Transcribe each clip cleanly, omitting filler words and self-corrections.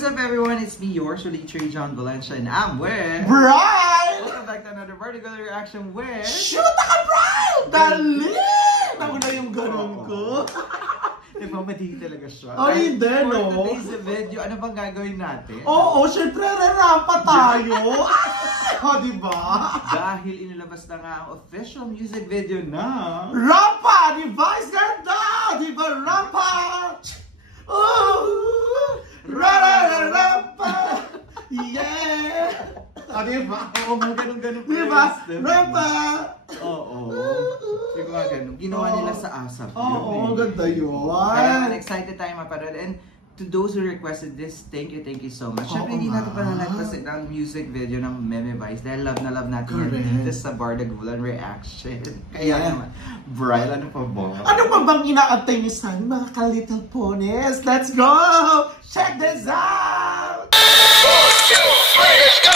What's up everyone? It's me, yours truly, John Valencia, and I'm with... Brian! Welcome back to another vertical reaction with... Shoot ka, Brian! Dali! Nauna yung ganun ko. Nagmamadali talaga siya. Oh, hindi, no? For today's video, ano bang gagawin natin? Oo, syempre, re-rampa tayo. O, diba? Dahil inilabas na nga ang official music video na... Rampa! Device ganda! Diba, rampa? Ra-ra-ra-rampa! Yeah! O, diba? Oo, mga ganun-ganun. Diba? Rampa! Oo. Sige mga ganun. Ginawa nila sa ASAP. Oo, ganda yun. Kaya excited tayo maparod. And to those who requested this, thank you so much. Siyempre, hindi natin palalagpasin ang music video ng Meme Vice dahil love na love natin yan dito sa Bardagulan reaction. Kaya naman, Brian, ano pa ba? Ano pa bang inaantay niyo sa mga ka-little ponies? Let's go! Check this out! 1, 2, 3, let's go!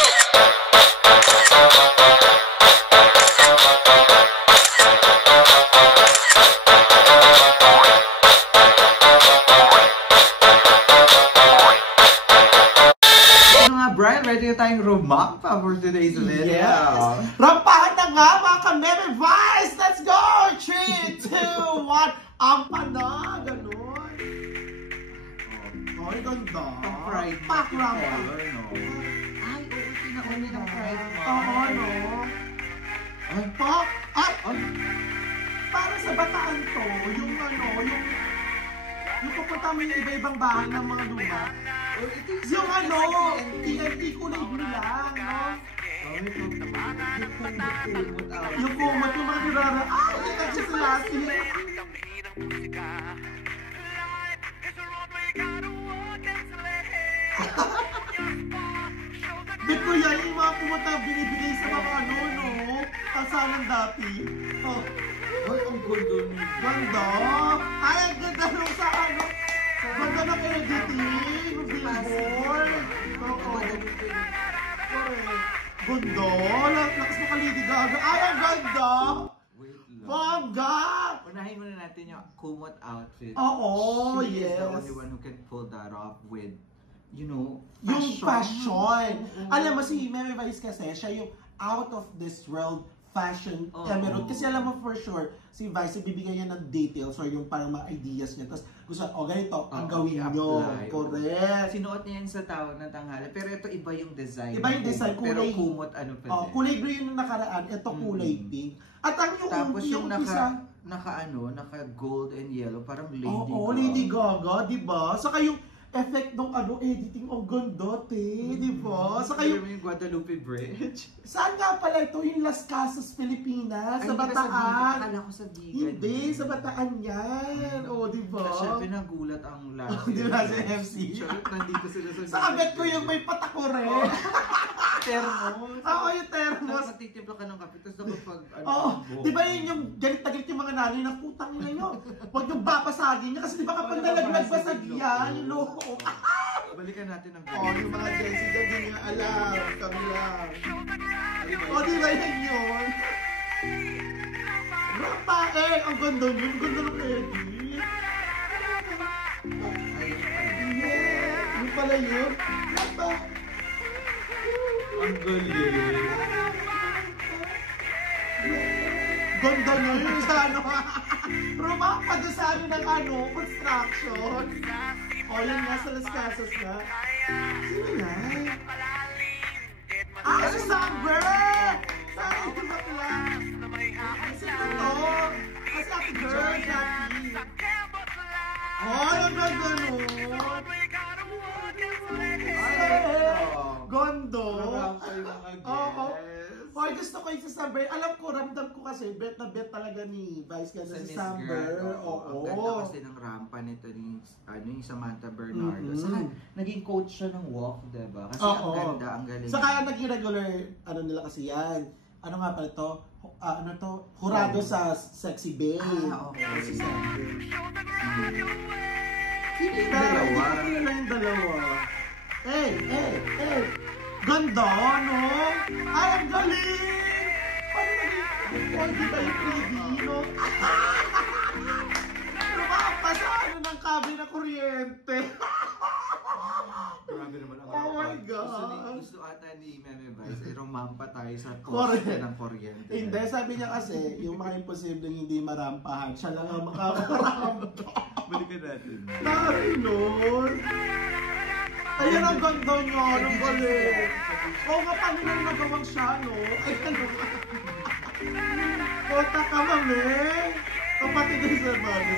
Brian, ready na tayong rumampa for today's video. Yes! Rampahan na nga mga ka-Meme Vice! Let's go! 3, 2, 1, ampa na! Ganun! Ay, ganda! Pride Pack rampa! Ay, oo, pinauli ng pride mo. Oo, no? Ay, pak! Ay! Para sa bataan to, yung ano, yung pupunta mo yung iba-ibang bahay ng mga luma. Yung ano, TNT kulay blue lang, no? Yung kumot, yung mga nirara. Ay, ito siya sa lasi. Di ko yan yung mga kumot na binibigay sa mga ano, no? Kasalan dati. Oh. Ay, ang ganda niya. Ganda! Ay, ang ganda nung sa ano. Ganda ng editing. Billboard. Oo. Correct. Ganda! Lakas mo ka Lady Gaga. Ay, ang ganda! Wait lang. Bangga! Unahin muna natin yung kumot outfit. Oo, She is yes. the only one who can pull that off with, you know, Yung fashion. Alam mo si Meme Vice kasi, siya yung out of this world fashion emerald. Kasi alam mo for sure, si Vice bibigyan niya ng details or yung parang mga ideas niya. Tapos gusto, ganito, ang gawin nyo. Correct. Sinuot niya yan sa tawag ng tanghali. Pero ito iba yung design. Iba yung design. Pero kumot ano pa din. Kulay blue yung nakaraan. Ito kulay pink. At ang tapos yung isa, naka gold and yellow. Parang Lady Gaga. Oo, Lady Gaga, diba? Saka yung effect ng editing, ang ganda, diba? Saka yung Guadalupe Bridge. Saan nga pala ito? Yung Las Casas, Pilipinas? Sa Bataan? Akala ko sa Bigan. Hindi, sa Bataan yan. O, diba? Kasi pinagulat ang lahat. Diba si MC? Nandito sila sa Sa abet ko yung may patakore. Termos. Oo, yung termos. Tapos matitimpla ka ng kape. Tapos dapat pag Oo. Diba yun yung galit na galit yung mga nanay na putang nila nyo. Huwag yung babasagin niya. Kasi diba kapag nalaglag basag yan, yung loko. Balikan natin ang Oh, yung mga Jessica din niya alam. Kami lang. O, diba yan yun? Rampa, ang ganda yun. Ang ganda ng edit. Yeah, yun pala yun. Rampa. Ang galing. Ganda na yun sa ano. Rumapa doon sa ano ng construction. O, yan nga sa Las Casas na. Sino na? Si Summer! Saan ito bakla? Sino to? Si Ate Girl, Jackie. Ang ganda nun. Gondo. Oo. Hoy, gusto ko yung si Summer. Alam ko, ramdam ko kasi, bet na bet talaga ni Vice ganda si Summer. Oo. Ang ganda kasi ng rampa nito ni yung Samantha Bernardo. Saka naging coach siya ng walk, diba? Kasi ang ganda, ang galing. Saka naging regular, nila kasi yan. Ano nga pala ito? Hurado sa Sexy Babe. Okay. Si Summer. Sino yung dalawa? Sino yung dalawa? Ganda, no? Ay, ang galing! Paano naging... Oh, di ba yung 3D, no? Lumapa sa ano ng kable na kuryente. Grabe mamampa tayo sa Correct. poste ng kuryente. Hindi, sabi niya kasi, yung mga imposibleng hindi marampahan, siya lang ang makakarampa. Balikan natin. Narinon! Ayan ang ganda niya, ang galing. Oo nga, paano nang nagawang siya, no? Ay, ano? Kota ka, mame. Kapatid din sa bago.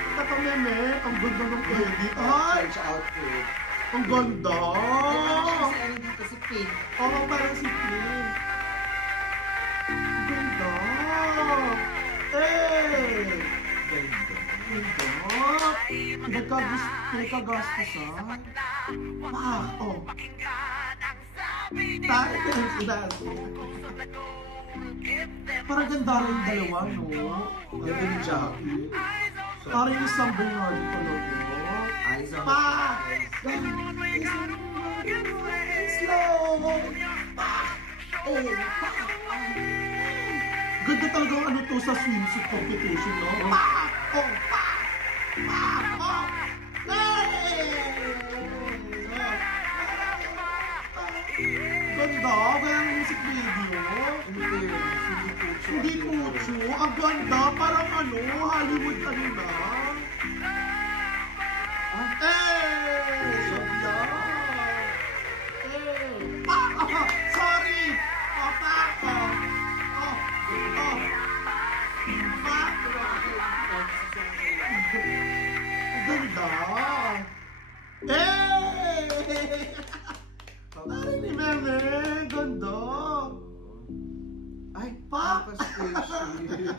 Kota ka, mame. Ang ganda ng edit. Ay! Church outfit. Ang ganda! Kasi ano dito, si Pink. Oo, parang si Pink. Ang ganda! Eh! Ganda. Pinagkagastusan. Oh. Tayo ka lang sila. Parang ganda rin yung dalawa, no? Ganda ni Jackie. Parang yung San Bernardino logo. Eyes on Pa! the Slow! Pa! Oh! Pa! Ganda talagang ano to sa swimsuit competition, no? Pa! Oh! Pa! Pa! Oh! Ganda, walang music video. Hindi pucho. Ang ganda, parang ano, Hollywood kanina. Ganda. Sorry! Pa! Ganda! Ay, ni Meme! Ganda! Ay, Pa!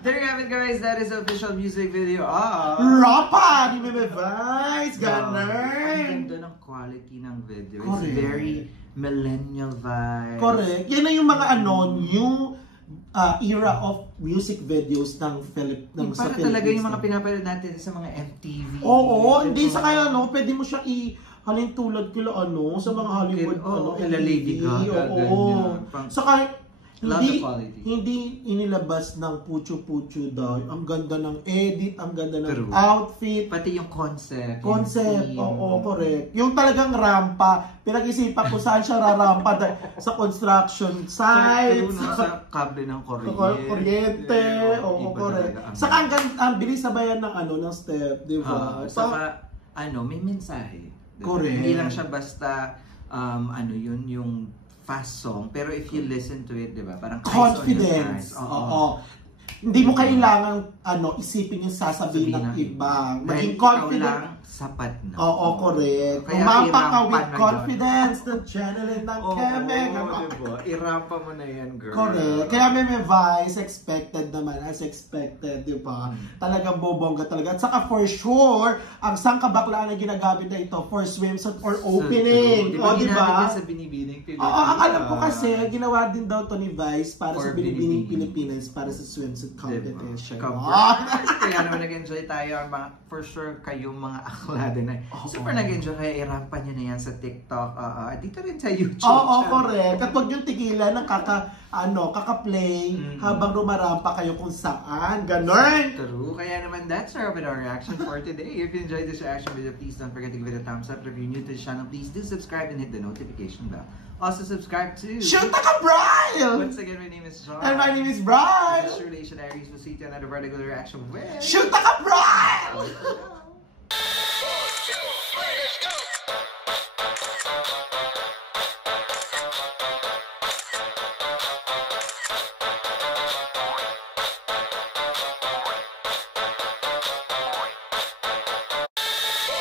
There you have it, guys. That is the official music video of Rapa! Ni Meme Vice! Ang Ganun! ganda ng quality ng video. Correct. It's very millennial vibe. Correct. Yan na yung mga new era of music videos ng Yung sa parang talaga yung mga Philippines. pinapanood natin sa mga MTV. Oo, hindi Diba? sa kaya pwede mo siya halin tulad kila sa mga Hollywood kila Lady Gaga, ganyan. Saka Love the quality. hindi inilabas ng pucho-pucho daw. Ang ganda ng edit, ang ganda ng True. outfit. Pati yung concept. Concept, yung theme. oo, correct. Yung talagang rampa, pinag-isipan ko saan siya rarampa sa construction site, Sa kable ng kuryente, oo, Iba correct. talaga Saka ang bilis sabayan ng ng step, di ba? Saka, may mensahe. Diba? Correct. Hindi lang siya basta, yung fast song. Pero if you listen to it, di ba? Parang Confidence. eyes on your eyes. Oo. Hindi mo kailangan isipin yung sasabihin ng iba. Maging confident. Sapat na. Oo, correct. Kaya Umampa ka irampa with na confidence, the channeling ng keme. diba? Irampa mo na yan, girl. Correct. Kaya may Vice, expected naman, as expected, di ba? Talagang bobongga talaga. At saka for sure, ang sangkabaklaan na ginagamit na ito for swimsuit or opening. O, di ba? Sa Binibining Pilipinas. Oo, ang alam ko kasi, ginawa din daw to ni Vice para For sa Binibining Binibining. Pilipinas, para sa swimsuit competition. Kaya naman nag-enjoy tayo, for sure kayong mga aklado na super nag-enjoy, kaya irampa nyo na yan sa TikTok, dito rin sa YouTube. Oo, correct. At huwag yung tigilan ng kaka-play habang rumarampa kayo kung saan. Ganon! True. Kaya naman, that's our reaction for today. If you enjoyed this reaction video, please don't forget to give it a thumbs up. If you're new to the channel, please do subscribe and hit the notification bell. Also subscribe to Shoot ka, Brian! Once again, my name is John. And my name is Brian! This is Relation Diaries. We'll see you to another vertical reaction with Shoot ka, Brian!